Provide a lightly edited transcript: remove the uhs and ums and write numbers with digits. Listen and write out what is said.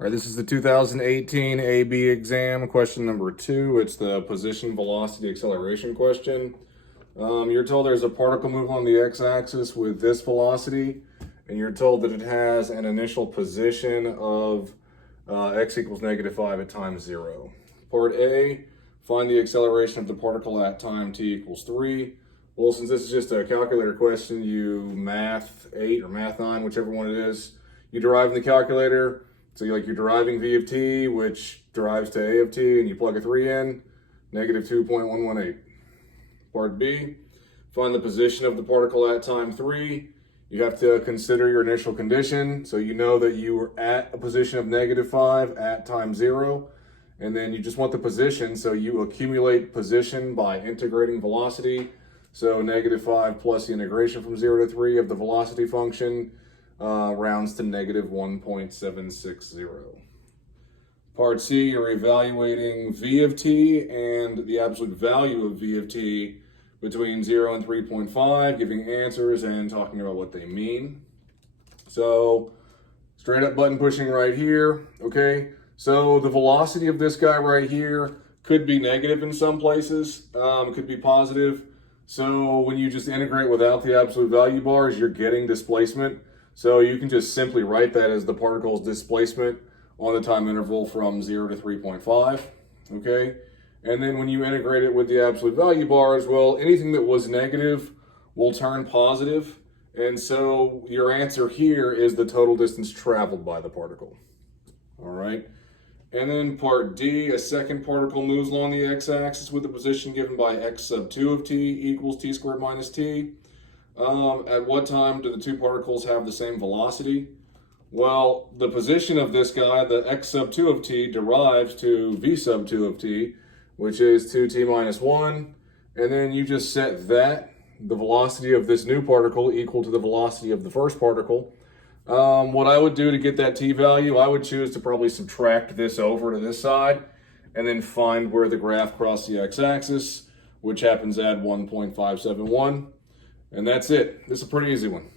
All right, this is the 2018 AB exam, question number 2. It's the position, velocity, acceleration question. You're told there's a particle moving on the x-axis with this velocity, and you're told that it has an initial position of x equals -5 at time 0. Part A, find the acceleration of the particle at time t equals 3. Well, since this is just a calculator question, you math 8 or math 9, whichever one it is, you derive in the calculator. So you're deriving v of t, which derives to a of t, and you plug a 3 in, -2.118. Part B, find the position of the particle at time 3. You have to consider your initial condition. So you know that you were at a position of -5 at time 0. And then you just want the position, so you accumulate position by integrating velocity. So -5 plus the integration from 0 to 3 of the velocity function rounds to -1.760. Part C, you're evaluating v of t and the absolute value of v of t between 0 and 3.5, giving answers and talking about what they mean. So straight up button pushing right here, okay? So the velocity of this guy right here could be negative in some places, could be positive. So when you just integrate without the absolute value bars, you're getting displacement. So you can just simply write that as the particle's displacement on the time interval from 0 to 3.5, okay? And then when you integrate it with the absolute value bars, well, anything that was negative will turn positive. And so your answer here is the total distance traveled by the particle, all right? And then part D, a second particle moves along the x-axis with the position given by x sub 2 of t equals t squared minus t. At what time do the two particles have the same velocity? Well, the position of this guy, the x sub 2 of t, derives to v sub 2 of t, which is 2t minus 1. And then you just set that, the velocity of this new particle, equal to the velocity of the first particle. What I would do to get that t value, I would choose to probably subtract this over to this side and then find where the graph crossed the x-axis, which happens at 1.571. And that's it. This is a pretty easy one.